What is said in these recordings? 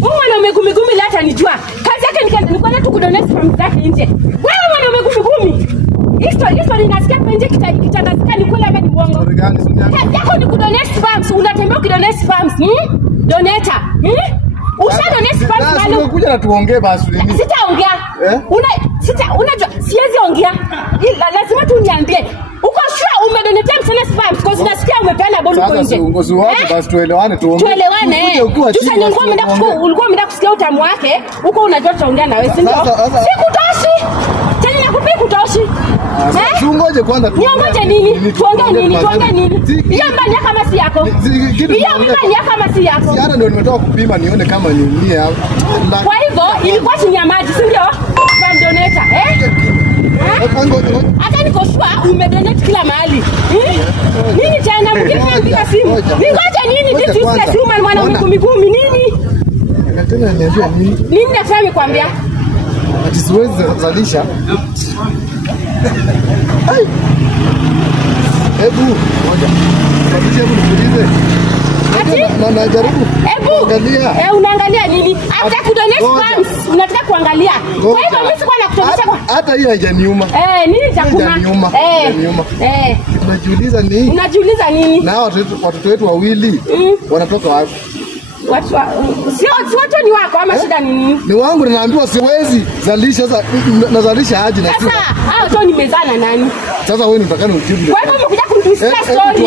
Mwanaume gumi leta nijua. Kazi yake ni kwenda tu kudonate from zake nje. Wewe mwanaume gumi. Histo ninasikia nje kitangazika ni kweli ama ni uongo. Kazi yako ni kudonate spams. Unatembea kudonate spams. Donator. Usha donate spams malo. Unakuja na tuongee basi. Sitaongea. Unajua siwezi ongea. Lazima tu niambie. Uko sure umedonate msana spams kwa sababu nasikia umepeana bond kwa nje. Sasa uongozi wako basi tuelewane tuongee. Tuelewane. Ulikuwa umeenda kusikia utamu wake, uko unajua tuongea na wewe, si ndio? Sikutoshi. Tena nakupi kutoshi. Tungoje kwanza tu. Niongoje nini? Tuongee nini? Hiyo mbaya kama si yako. Hiyo mbaya kama si yako. Si hata ndio nimetoka kupima nione kama ni mie au. Kwa hivyo ilikuwa chini ya maji, si ndio? Van donator, Hata niko sure umedonate kila mahali. Nini tena mkipiga simu? Ningoje nini? This is the human mwanaume gumi nini? Tena niambia nini? Nini nataka nikwambia? Ati siwezi zalisha. Hebu moja. Kabisa hebu niulize. Na najaribu. Hebu unaangalia nini? Hata kudonate spams unataka kuangalia. Kwa hivyo mimi sikuwa nakutonesha kwa hata hiyo haijaniuma. Nini chakuna? Unajiuliza nini? Na watoto wetu wawili wanatoka wapi? Watu ni wako ama shida ni nini? Ni wangu na naambiwa siwezi zalisha sasa nazalisha aje na sasa hao tu nimezana nani? Sasa wewe unataka unijibu. Kwa hivyo umekuja kunitusia story,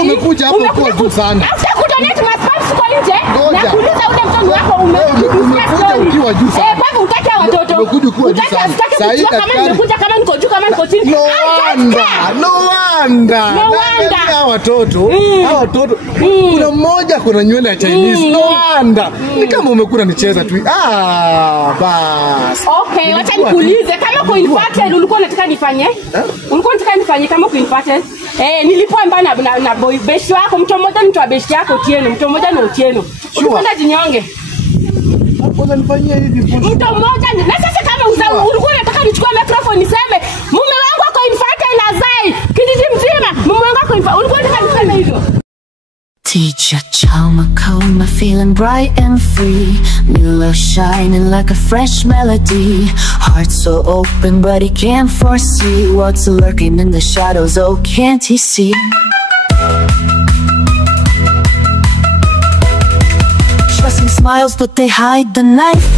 umekuja hapo kwa juu sana. Hata kudonate spams kwa nje na kuuliza ule mtoto wako umekuja story. Ukiwa juu sana. Kwa hivyo utaki watoto. Umekuja kuwa juu sana. Sasa kama nimekuja kama niko juu kama niko chini. No wonder. Hawa watoto kuna mmoja kuna nywele ya Chinese. No wonder. Ni kama umekula nicheza tu. Bas. Okay, wacha nikuulize kama kwa infertile ulikuwa unataka nifanye? Ulikuwa unataka nifanye kama kwa infertile? Nilikuwa mbana na boy beshi wako, mtu wa beshi yako Otieno, mtu mmoja na Otieno. Ulikuwa jinyonge. Mbona nifanyia hivi full? Mtu mmoja na sasa kama ulikuwa unataka nichukue microphone niseme mume wangu ako infertile Azai. Kijiji mzima mume wangu ako infertile. Ulikuwa unataka niseme hivyo? Teacher Chalmacoma, feeling bright and free. New love shining like a fresh melody. Heart so open but he can't foresee what's lurking in the shadows, oh can't he see? Trusting smiles but they hide the knife.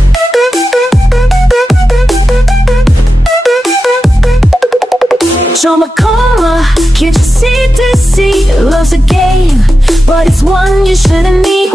Chalmacoma, can't you see to see? Love's a game, but it's one you shouldn't need.